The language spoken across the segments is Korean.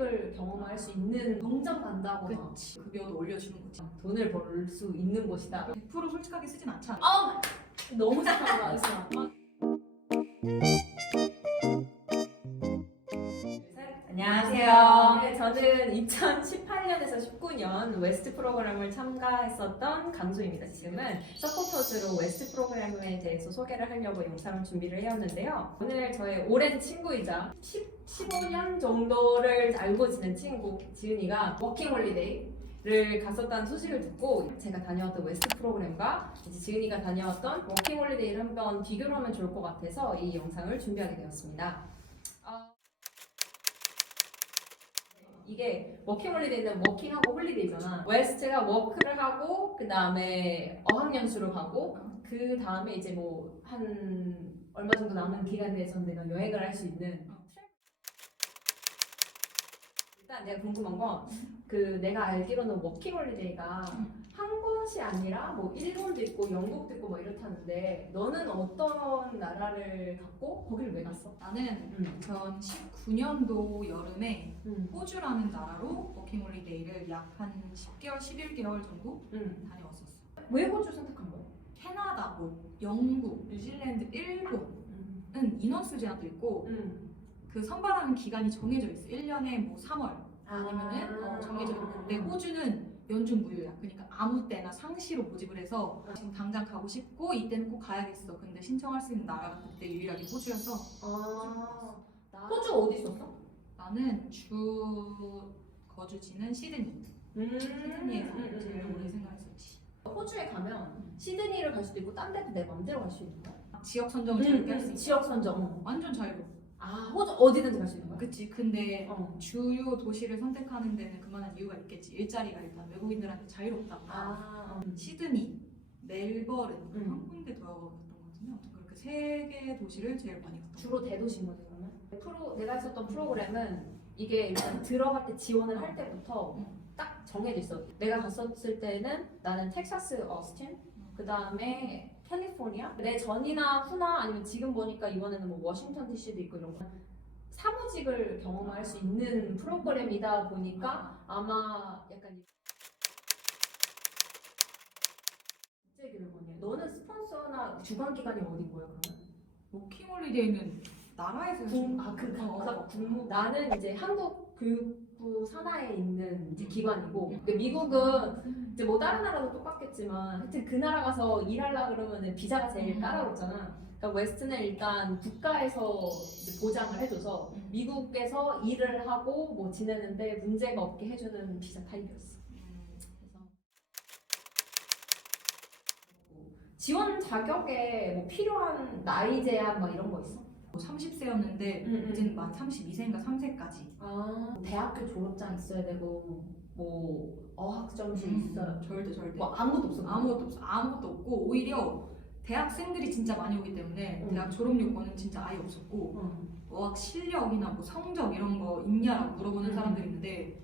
사무직을 경험할 수 있는 병장 간다거나 그치. 급여도 올려주는 거지. 돈을 벌 수 있는 곳이다. 100% 솔직하게 쓰진 않잖아. 아 너무 착한 거 알았어. 저는 2018년에서 19년 웨스트 프로그램을 참가했었던 강소입니다. 지금은 서포터즈로 웨스트 프로그램에 대해서 소개를 하려고 영상을 준비를 해왔는데요. 오늘 저의 오랜 친구이자 10, 15년 정도를 알고 지낸 친구 지은이가 워킹 홀리데이 를 갔었다는 소식을 듣고 제가 다녀왔던 웨스트 프로그램과 이제 지은이가 다녀왔던 워킹 홀리데이를 한번 비교를 하면 좋을 것 같아서 이 영상을 준비하게 되었습니다. 어, 이게 워킹 홀리데이는 워킹하고 홀리데이잖아. 웨스트가 워크를 하고 그 다음에 어학연수를 가고 그 다음에 이제 뭐 한 얼마 정도 남은 기간 내에서 내가 여행을 할 수 있는. 일단 내가 궁금한 건 그 내가 알기로는 워킹 홀리데이가 음. 한 곳이 아니라 뭐 일본도 있고 영국도 있고 뭐 이렇다는데 너는 어떤 나라를 갔고 거기를 왜 갔어? 나는 음. 2019년도 여름에 음. 호주라는 나라로 워킹홀리데이를 약 한 10개월, 11개월 정도 음. 다녀왔었어. 왜 호주 선택한 거야? 캐나다, 뭐 영국, 뉴질랜드, 일본은 음. 인원수 제한도 있고 음. 그 선발하는 기간이 정해져 있어. 1년에 뭐 3월 아니면은 어, 정해져 있고 근데 호주는 연중 무휴야. 그러니까 아무 때나 상시로 모집을 해서 지금 당장 가고 싶고 이때는 꼭 가야겠어. 근데 신청할 수 있는 나라가 그때 유일하게 호주여서 아, 호주 어디 있었어? 나는 주 거주지는 시드니. 시드니에서 제일 오래 생활했었지. 호주에 가면 시드니를 갈 수도 있고 딴 데도 내 맘대로 갈 수 있는 거야? 지역 선정을 자유롭게 할 수 있어. 지역 선정. 완전 자유로워. 아, 호주 어디든지 갈 수 있는 거야? 그치. 근데 어. 주요 도시를 선택하는 데는 그만한 이유가 있겠지. 일자리가 일단 외국인들한테 자유롭다. 아, 음. 시드니, 멜버른, 음. 한 군데 더 갔던 것 같은데 아무튼 그렇게 세 개의 도시를 제일 많이 것 주로 대도시인 거지 그러면? 프로 내가 했었던 프로그램은 이게 일단 들어갈 때 지원을 할 때부터 음. 딱 정해져 있어. 내가 갔었을 때는 나는 텍사스 어스틴, 그 다음에 캘리포니아. 내 전이나 후나 아니면 지금 보니까 이번에는 뭐 워싱턴 DC도 있고 이런 거. 사무직을 경험할 수 있는 프로그램이다 보니까 아마 약간 국제. 너는 스폰서나 주관 기관이 어딘 거야 그러면? 워킹홀리데이는 나라에서 국, 아, 그, 어, 가 국무. 나는 이제 한국 교육부 산하에 있는 이제 기관이고, 근데 미국은 이제 뭐 다른 나라도 똑같겠지만, 하여튼 그 나라 가서 일하려 그러면은 비자가 제일 음. 까다롭잖아. 그러니까 웨스트는 일단 국가에서 이제 보장을 해줘서 음. 미국에서 일을 하고 뭐 지내는데 문제가 없게 해주는 비자 타입이었어. 음, 지원 자격에 뭐 필요한 나이 제한 막 이런 거 있어? 30세였는데 음, 음. 이제는 만 32세인가 3세까지 아, 대학교 졸업장 있어야 되고 뭐 어학 점수 음. 있어요. 절대 절대 뭐 아무것도 없어. 아무것도 없어 아무것도 없고 오히려 대학생들이 진짜 많이 오기 때문에 음. 대학 졸업 요건은 진짜 아예 없었고 응. 어학 실력이나 뭐 성적 이런 거 있냐라고 물어보는 음. 사람들이 있는데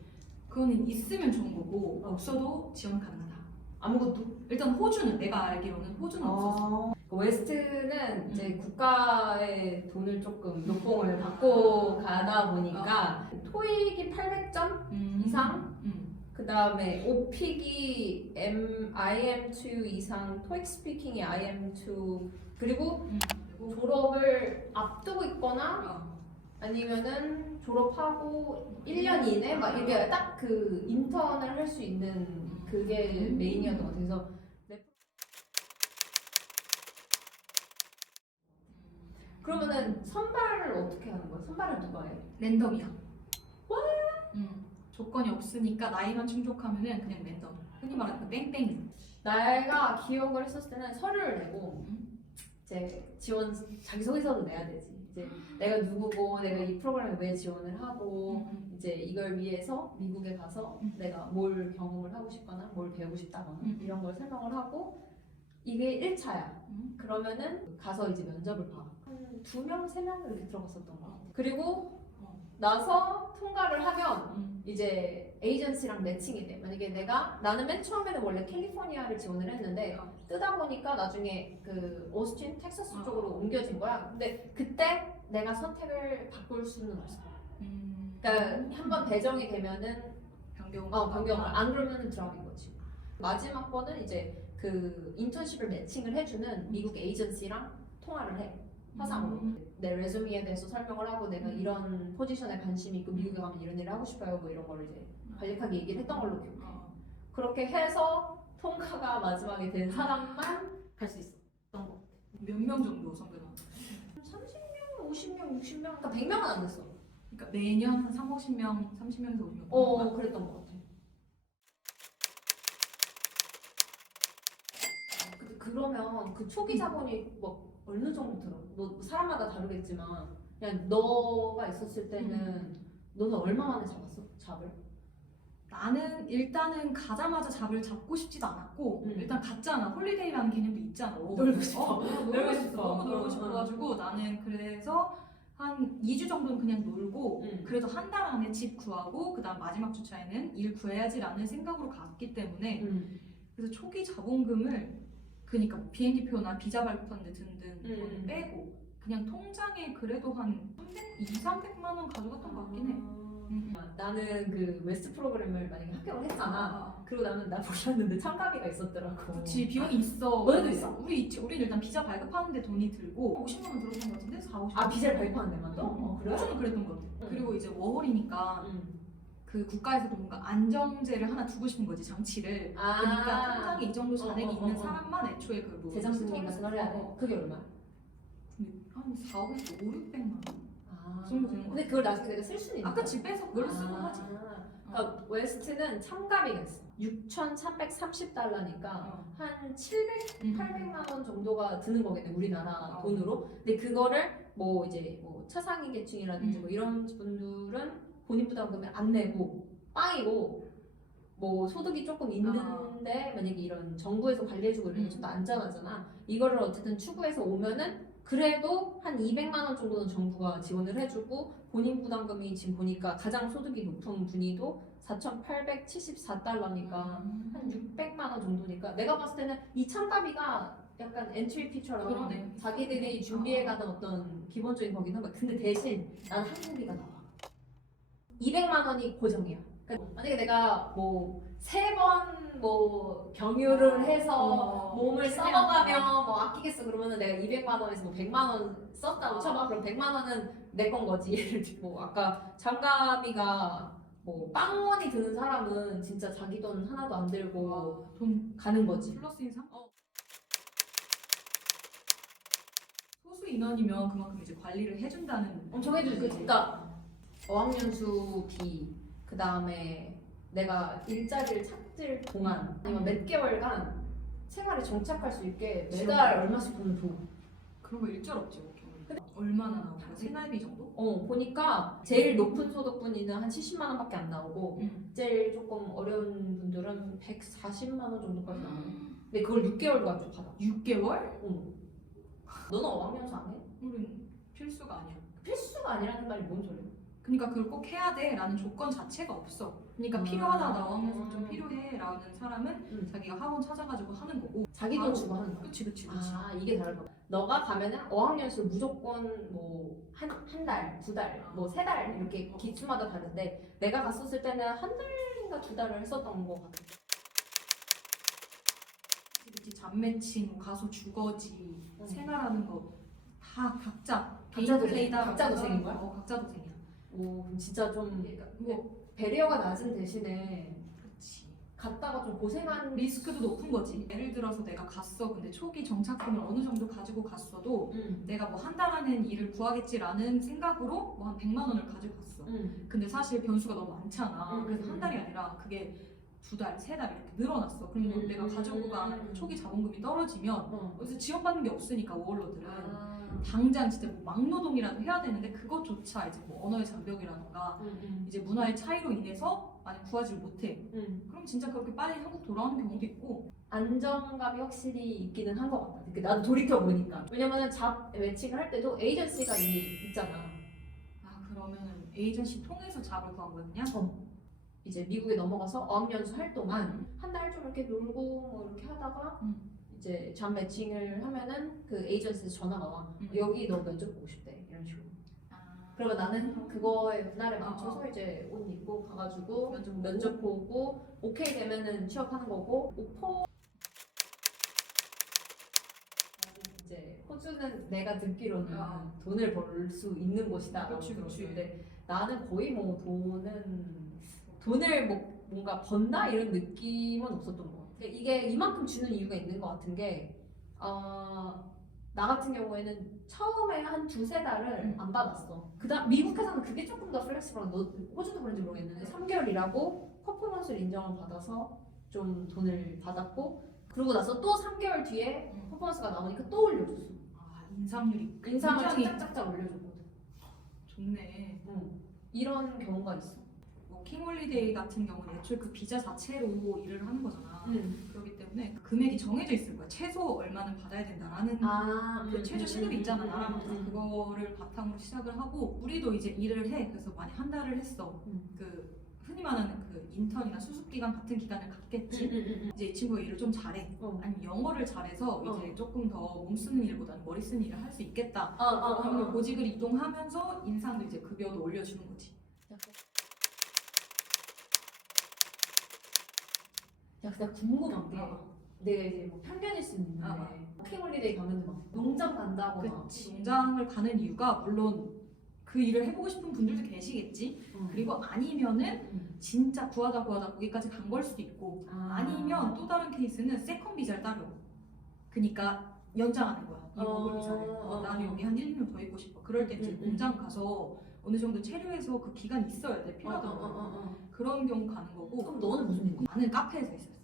그거는 있으면 좋은 거고 없어도 지원 가능하다 아무것도. 일단 호주는 내가 알기로는 호주는 없었어 그 웨스트는 이제 국가의 돈을 조금 녹봉을 받고 가다 보니까 토익이 800점 음. 이상? 음. 그 다음에 오픽이 M IM2 이상, 토익 스피킹이 IM2 그리고 음. 졸업을 앞두고 있거나 어. 아니면은 졸업하고 1년 이내 막 이게 딱 그 인턴을 할 수 있는 그게 음. 메인이었던 것 같아요. 그래서 내- 그러면은 선발을 어떻게 하는 거야? 선발을 누가 해? 랜덤이야 음. 조건이 없으니까 나이만 충족하면은 그냥 랜덤 흔히 말하는 그 뺑뺑이 내가 기억을 했었을 때는 서류를 내고 음. 이제 지원 자기소개서도 내야 되지. 이제 내가 누구고 내가 이 프로그램에 왜 지원을 하고 음. 이제 이걸 위해서 미국에 가서 음. 내가 뭘 경험을 하고 싶거나 뭘 배우고 싶다거나 음. 이런 걸 설명을 하고 이게 1차야. 음. 그러면은 가서 이제 면접을 봐. 한두 명, 세 명 이렇게 들어갔었던 거. 그리고 어. 나서 통과를 하면 음. 이제 에이전시랑 매칭이 돼. 만약에 내가 나는 맨 처음에는 원래 캘리포니아를 지원을 했는데 어. 뜨다 보니까 나중에 그 오스틴, 텍사스 어. 쪽으로 옮겨진 거야. 근데 그때 내가 선택을 바꿀 수는 없어. 음. 그러니까 한 번 배정이 되면은 변경. 어 변경을 안 그러면 드랍인 거지. 마지막 번은 이제 그 인턴십을 매칭을 해주는 미국 에이전시랑 통화를 해 화상으로. 음. 내 레즈미에 대해서 설명을 하고 내가 음. 이런 포지션에 관심이 있고 미국에 가면 이런 일을 하고 싶어요 뭐 이런 거를 이제 간략하게 얘기를 했던 걸로 기억해. 어. 그렇게 해서 통과가 마지막에 된 사람만 갈 수 있었던 거. 몇명 정도 선배 나왔어? 30명, 50명, 60명, 그러니까 100명은 안 됐어. 그러니까 매년 한 3, 50명, 30명에서 50명. 어, 그랬던 것 같아. 근데 그러면 그 초기 자본이 뭐 어느 정도 들어? 너 사람마다 다르겠지만 그냥 너가 있었을 때는 너는 얼마 만에 잡았어? 잡을? 나는 일단은 가자마자 잡을 잡고 싶지도 않았고 음. 일단 갔잖아 홀리데이라는 개념도 있잖아 놀고 싶어. 어, 너무 놀고 싶어. 너무 놀고 어, 싶어가지고 나는 그래서 한 2주 정도는 그냥 놀고 음. 그래도 한 달 안에 집 구하고 그 다음 마지막 주차에는 일 구해야지라는 생각으로 갔기 때문에 음. 그래서 초기 자본금을 그러니까 비행기표나 비자 발급하는데 등등 음. 그거는 빼고 그냥 통장에 그래도 한 300, 2, 300만 원 가져갔던 것 같긴 해 음. 아, 나는 그 웨스트 프로그램을 만약에 합격을 했잖아. 아, 그리고 나는 나 몰랐는데 참가비가 있었더라고. 그치 비용이 있어 너희도 있어? 우리 있지 우리 일단 비자 발급하는데 돈이 들고 50만 원 들었던 것 같은데 4, 50만 아 비자를 발급하는 데만 더? 어, 그래? 호주는 그랬던 것 같아 응. 그리고 이제 워홀이니까 응. 그 국가에서도 뭔가 안정제를 하나 두고 싶은 거지 장치를 아. 그러니까 통장에 이 정도 잔액이 어, 어, 있는 어, 어. 사람만 애초에 그뭐 재정 승인 같은 걸 해야 돼. 그게 얼마야? 한 4, 5, 5, 600만 원 아. 그 정도 되는 거 근데 그걸 나중에 내가 쓸 수는 있는 아까 집 빼서 그걸로 쓰고 하지 그러니까 웨스트는 참가비가 있어. 6,330달러니까 어. 한 700, 음. 800만 원 정도가 드는 거겠네 우리나라 어. 돈으로. 근데 그거를 뭐 이제 뭐 차상위 계층이라든지 음. 뭐 이런 분들은 본인 부담금을 안 내고 빵이고 뭐 소득이 조금 있는데 만약에 이런 정부에서 관리해주고 이런 게 음. 좀더 안전하잖아. 이거를 어쨌든 추구해서 오면은 그래도 한 200만 원 정도는 정부가 지원을 해주고 본인 부담금이 지금 보니까 가장 소득이 높은 분위도 4,874달러니까 음. 한 600만 원 정도니까 내가 봤을 때는 이 참가비가 약간 엔트리 피처럼 그러네. 자기들이 준비해가는 어떤 기본적인 거긴 한 거야. 근데 대신 나는 항공비가 나와. 200만 원이 고정이야. 그러니까 만약에 내가 뭐 세 번 뭐 경유를 해서 어. 몸을. 써먹으면 뭐 아끼겠어 그러면은 내가 200만 원에서 뭐 100만 원 썼다고 아. 쳐봐 그럼 100만 원은 내 건 거지 예를 들고 아까 장가비가 뭐 빵원이 드는 사람은 진짜 자기 돈 하나도 안 들고 와, 돈 가는 거지 플러스 인상? 소수 인원이면 그만큼 이제 관리를 해준다는 엄청 해주지 그러니까 어학연수비 그 다음에 내가 일자리를 찾을 동안 아니면 몇 개월간 생활에 정착할 수 있게 매달 얼마씩 돈을 줘 그런 거 일절 없지 뭐. 얼마나 나오고 생활비 정도? 어, 보니까 제일 높은 소득분위는 한 70만 원밖에 안 나오고 응. 제일 조금 어려운 분들은 140만 원 정도까지 나와요. 근데 그걸 6개월 가지고 받아. 6개월? 어. 너는 어학연수 안 해? 우린 필수가 아니야. 필수가 아니라는 말이 뭔 소리야? 그러니까 그걸 꼭 해야 돼라는 조건 자체가 없어. 그러니까 음. 필요하다 나오면서 좀 필요해라는 사람은 음. 자기가 학원 찾아가지고 하는 거고. 자기 돈 주고 하는 거야. 그치 그치 그치. 아 이게 다른 거야. 너가 가면은 어학연수를 무조건 뭐 한 한 달, 두 달, 뭐 세 달 이렇게 기수마다 다른데 내가 갔었을 때는 한 달인가 두 달을 했었던 거 같아. 그치 잠매칭, 뭐 가서 주거지, 응. 생활하는 거 다 각자 각자 도생, 플레이다 각자 도생인 거야? 어 각자 도생이야. 오 그럼 진짜 좀 그러니까 뭐 배리어가 낮은 대신에 그치. 갔다가 좀 고생한 리스크도 높은 거지. 예를 들어서 내가 갔어. 근데 초기 정착금을 어느 정도 가지고 갔어도 음. 내가 뭐 한 달 안에는 일을 구하겠지라는 생각으로 뭐 한 100만 원을 가지고 갔어. 음. 근데 사실 변수가 너무 많잖아. 음, 그래서 음, 한 달이 아니라 그게 두 달, 세 달 이렇게 늘어났어. 그러면 음, 내가 가지고 간 음. 초기 자본금이 떨어지면 어. 어디서 지원받는 게 없으니까 워홀러들은 아. 당장 진짜 뭐 막노동이라도 해야 되는데 그것조차 이제 뭐 언어의 장벽이라던가 음, 음. 이제 문화의 차이로 인해서 많이 구하지 못해. 음. 그럼 진짜 그렇게 빨리 한국 돌아오는 경우도 있고 안정감이 확실히 있기는 한 것 같아. 그러니까 나도 돌이켜 보니까. 왜냐면은 잡 매칭을 할 때도 에이전시가 이미 있잖아. 아 그러면은 에이전시 통해서 잡을 구한 거야 그냥? 이제 미국에 넘어가서 어학연수 할 동안 한 달 좀 이렇게 놀고 뭐 이렇게 하다가 음. 이제 잡 매칭을 하면은 그 에이전시에서 전화가 와. 음. 여기 너 면접 보고 싶대 이런 식으로. 아 그러면 나는 그거에 문화를 어, 맞춰서 어. 이제 옷 입고 가가지고 면접 보고. 면접 보고 오케이 되면은 취업하는 거고 오퍼 이제 호주는 내가 듣기로는 어. 돈을 벌 수 있는 곳이다라고 그치, 그치. 들었는데 나는 거의 뭐 돈은 돈을 뭐 뭔가 번다 이런 느낌은 없었던 것 같아. 이게 이만큼 주는 이유가 있는 것 같은 게 어, 나 같은 경우에는 처음에 한 두세 달을 음. 안 받았어. 그다음 미국에서는 그게 조금 더 플렉시블한 너 호주도 그런지 모르겠는데 3개월 일하고 퍼포먼스를 인정을 받아서 좀 돈을 받았고 그러고 나서 또 3개월 뒤에 음. 퍼포먼스가 나오니까 또 올려줬어. 아, 인상률이 인상을 굉장히 짝짝짝짝 올려줬거든. 좋네. 응. 이런 경우가 있어. 뭐 킹홀리데이 같은 경우는 애초에 그 비자 자체로 일을 하는 거잖아. 응. 금액이 정해져 있을 거야. 최소 얼마는 받아야 된다라는 아, 그 최저 시급이 있잖아 음, 나라마다 음, 음. 그거를 바탕으로 시작을 하고 우리도 이제 일을 해 그래서 많이 한 달을 했어 음. 그 흔히 말하는 그 인턴이나 수습 기간 같은 기간을 갖겠지 응, 이제 이 친구가 일을 좀 잘해 응, 응. 아니면 영어를 잘해서 어. 이제 조금 더 몸 쓰는 일보다는 머리 쓰는 일을 할 수 있겠다 어, 어, 어, 그러면 어. 보직을 이동하면서 인상도 이제 급여도 올려주는 거지 야, 나 궁금한 게 어. 내가 이제 뭐 편견일 수 있는데 어, 워킹홀리데이 가면 막 농장 간다거나 그 농장을 가는 이유가 물론 그 일을 해보고 싶은 분들도 계시겠지 응. 그리고 아니면은 응. 진짜 구하다 구하다 거기까지 간 걸 수도 있고 아. 아니면 또 다른 케이스는 세컨 비자를 따려. 그러니까 연장하는 거야. 이 어, 워홀 비자를. 어, 어, 나는 어. 여기 한 1, 2년 더 있고 싶어. 그럴 때 이제 음, 음. 공장 가서 어느 정도 체류해서 그 기간 있어야 돼. 어, 어, 필요하더라고. 어, 어, 어. 그런 경우 가는 거고. 그럼 너는 무슨 일이야? 나는 카페에서 있었어.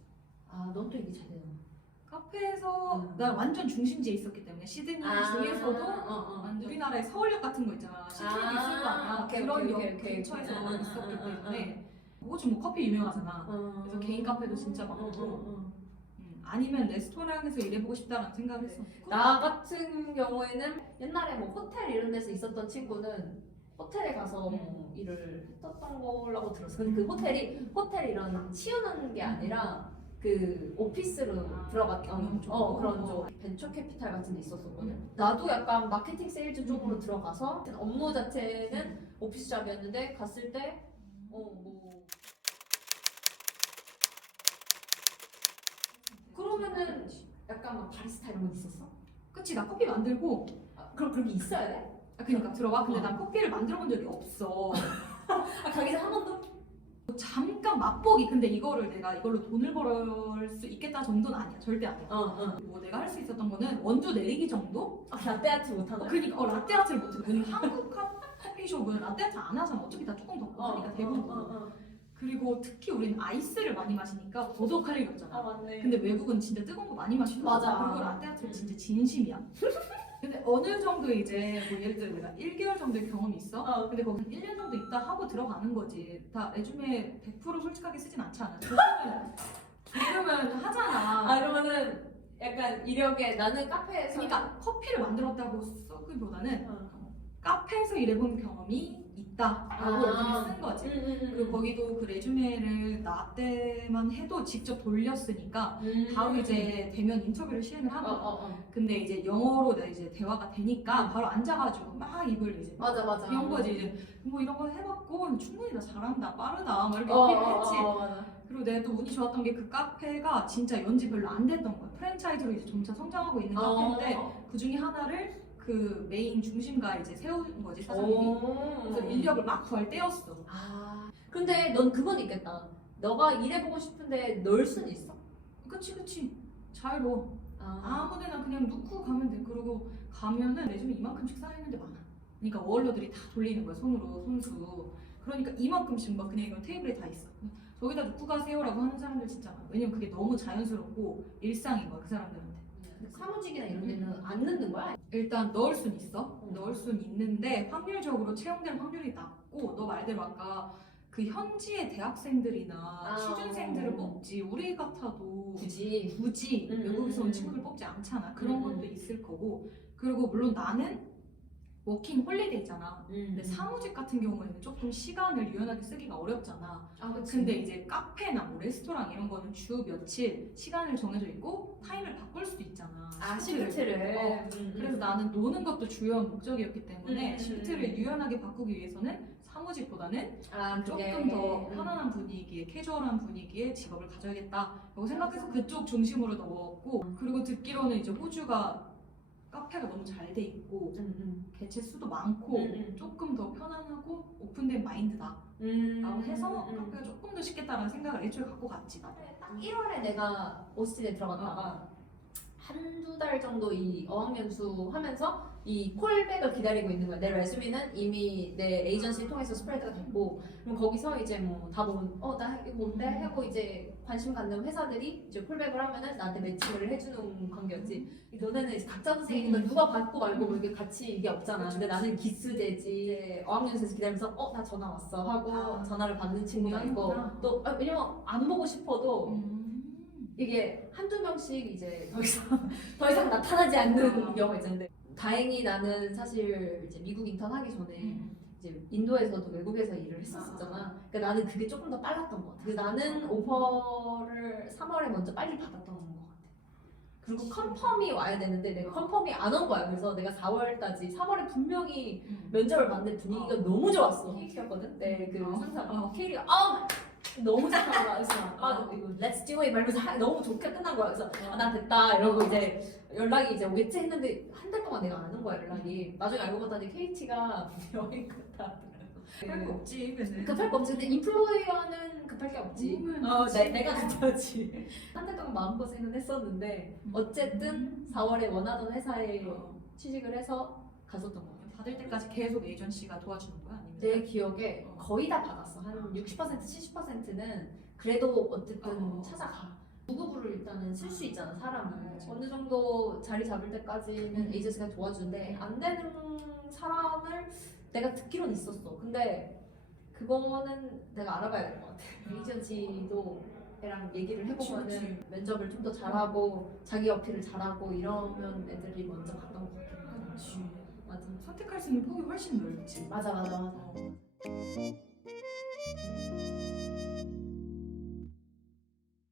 아, 넌또 이게 잘 되는 카페에서 음. 난 완전 중심지에 있었기 때문에 시드니 중에서도 어, 어. 완전 우리나라의 서울역 같은 거 있잖아. 시티에 있을 거 아니야. 오케이, 그런 오케이, 역 오케이. 근처에서 음, 음, 있었기 음, 음, 때문에 호주 뭐 커피 유명하잖아. 어. 그래서 개인 카페도 진짜 많고. 어, 어, 어. 음, 아니면 레스토랑에서 일해보고 싶다라는 생각을 했어. 나 같은 경우에는 옛날에 뭐 호텔 이런 데서 있었던 친구는 호텔에 가서 음. 뭐 일을 했었던 거라고 들었어. 근데 그 호텔이 호텔 이런 치우는 게 아니라 그 오피스로 아, 들어갔 그런 쪽? 어 그런 쪽 벤처 캐피탈 같은 데 있었었거든. 나도 약간 마케팅 세일즈 쪽으로 음. 들어가서 업무 자체는 오피스 잡이었는데 갔을 때 어 뭐 그러면은 약간 막 바리스타 이런 거 있었어? 그치 나 커피 만들고 아, 그럼 그런 게 있어야 돼? 아, 그러니까 들어봐 근데 어. 난 커피를 만들어 본 적이 없어 아 가게에서 한 번도? 잠깐 맛보기. 근데 이거를 내가 이걸로 돈을 벌 수 있겠다 정도는 아니야. 절대 아니야. 어 어. 뭐 내가 할 수 있었던 거는 원두 내리기 정도? 아 라떼아트 못하나? 어, 그러니까 어, 라떼 아트를 못해 왜냐면 한국 카- 커피숍은 라떼 아트 안 하잖아 어차피 다 뚜껑 덮고 하니까 대부분. 어, 그리고 특히 우리는 아이스를 많이 마시니까 할 일이 없잖아. 아 맞네. 근데 외국은 진짜 뜨거운 거 많이 마시고. 맞아. 그리고 라떼 아트는 진짜 진심이야. 근데 어느 정도 이제 뭐 예를 들어 내가 1개월 정도의 경험이 있어. 어. 근데 거기 1년 정도 있다 하고 들어가는 거지. 다 레주메 100% 솔직하게 쓰진 않잖아. 조금은 조금은 하잖아. 아 그러면은 약간 이력에 나는 카페에서 그러니까 커피를 만들었다고 써기보다는 어. 카페에서 일해본 경험이 있다라고 아. 레주메 쓴 거지. 응, 응, 응. 그리고 거기도 그 레주메를 나 때만 해도 직접 돌렸으니까 음. 바로 이제 대면 인터뷰를 시행을 어, 하는 거야. 어, 어. 근데 이제 영어로 내 이제 대화가 되니까 바로 앉아가지고 막 입을 이제 막 맞아 맞아 이런 거지 이제 뭐 이런 거 해봤고 충분히 나 잘한다 빠르다 막 이렇게 어, 어필을 어, 했지. 어. 그리고 내가 또 운이 좋았던 게 그 카페가 진짜 연지 별로 안 됐던 거야. 프랜차이즈로 이제 점차 성장하고 있는 카페인데 어. 그 중에 하나를 그 메인 중심가에 이제 세운 거지 사장님이. 오. 그래서 인력을 막 구할 때였어. 아 근데 넌 그건 있겠다 너가 일해보고 싶은데 넣을 수는 있어? 그치 그치 자유로워. 아, 아무데나 그냥 놓고 가면 돼. 그리고 가면은 레주메 이만큼씩 쌓여있는데 많아. 그러니까 워홀러들이 다 돌리는 거야 손으로 손수. 그러니까 이만큼씩 막 그냥 이런 테이블에 다 있어. 저기다 놓고 가세요라고 하는 사람들 진짜 많아. 왜냐면 그게 너무 자연스럽고 일상인 거야 그 사람들한테. 사무직이나 이런 데는 안 넣는 거야? 일단 넣을 순 있어. 음. 넣을 순 있는데 확률적으로 채용될 확률이 낮고 너 말대로 아까 그 현지의 대학생들이나 아. 취준생들을 뽑지 우리 같아도 굳이 굳이 음, 외국에서 음, 온 음. 친구들 뽑지 않잖아. 그런 음, 것도 음. 있을 거고. 그리고 물론 나는 워킹 홀리데이 있잖아. 음. 근데 사무직 같은 경우에는 조금 시간을 유연하게 쓰기가 어렵잖아. 아, 그치. 근데 이제 카페나 뭐 레스토랑 이런 거는 주 며칠 시간을 정해져 있고 타임을 바꿀 수도 있잖아. 아, 시프트를. 어, 음, 그래서 음. 나는 노는 것도 주요한 목적이었기 때문에 음, 음, 시프트를 유연하게 바꾸기 위해서는 사무직보다는 아, 조금 더 음. 편안한 분위기에 캐주얼한 분위기의 직업을 가져야겠다라고 생각해서 그쪽 중심으로 넣었고 그리고 듣기로는 이제 호주가 카페가 너무 잘 돼 있고 음, 음. 개체 수도 많고 음, 음. 조금 더 편안하고 오픈된 마인드다 음. 라고 해서 음, 음. 카페가 조금 더 쉽겠다라는 생각을 애초에 갖고 갔지 나. 딱 1월에 내가 오스틴에 들어갔다가 한두 달 정도 이 어학연수 하면서 이 콜백을 기다리고 있는 거야. 내 레sume는 이미 내 에이전시 통해서 스프레드가 됐고, 그럼 거기서 이제 뭐 다 보면, 어, 나 이거 뭔데? 하고 이제 관심 갖는 회사들이 이제 콜백을 하면은 나한테 매칭을 해주는 관계였지. 너네는 이제 각자 선생이니까 음. 누가 받고 말고 뭐 이게 같이 이게 없잖아. 근데 나는 기스제지. 이제 어학연수에서 기다리면서, 어, 나 전화 왔어. 하고 아. 전화를 받는 친구가 있고, 그렇구나. 또, 아, 왜냐면 안 보고 싶어도 음. 이게 한두 명씩 이제 더 이상 더 이상 나타나지 않는 아. 경우가 있는데 다행히 나는 사실 이제 미국 인턴 하기 전에 음. 이제 인도에서도 외국에서 일을 했었었잖아. 그러니까 나는 그게 조금 더 빨랐던 것 같아. 그래서 나는 오퍼를 3월에 먼저 빨리 받았던 것 같아. 그리고 컨펌이 와야 되는데 내가 컨펌이 안 온 거야. 그래서 내가 4월까지 3월에 분명히 음. 면접을 봤는데 분위기가 어. 너무 좋았어. 케이크였거든. 내그 어. 상사 어. 케이크가 아 너무 착한 거야. 그래서 아 이거 let's do it 말면서 하- 너무 좋게 끝난 거야. 그래서 아, 난 됐다 이러고 이제 연락이 이제 오겠지 했는데 한 달 동안 내가 안한 거야 연락이. 나중에 알고 봤더니 KT가 여행 갔다. 할거 없지 그래서 급할 거 없지. 근데 인플루이어는 급할 게 없지. 그러면 어, 그치. 내, 내가 급하지. 한 달 동안 마음고생은 했었는데 어쨌든 4월에 원하던 회사에 어. 취직을 해서 갔었던 거 같아. 받을 때까지 계속 에이전시가 도와주는 거야 아니면 내 기억에 어. 거의 다 받았어. 한 60% 70%는 그래도 어쨌든 어. 찾아가. 무급으로 일단은 쓸 수 있잖아 사람을 맞아. 어느 정도 자리 잡을 때까지는 음. 에이전시가 도와주는데 안 되는 사람을 내가 듣기로는 있었어. 근데 그거는 내가 알아봐야 될 것 같아. 에이전시도 애랑 얘기를 해보면은 그치, 그치. 면접을 좀 더 잘하고 자기 어필을 잘하고 이러면 애들이 먼저 갔던 것 같아. 그렇지. 맞아. 선택할 수 있는 폭이 훨씬 넓지. 맞아, 맞아, 맞아. 어.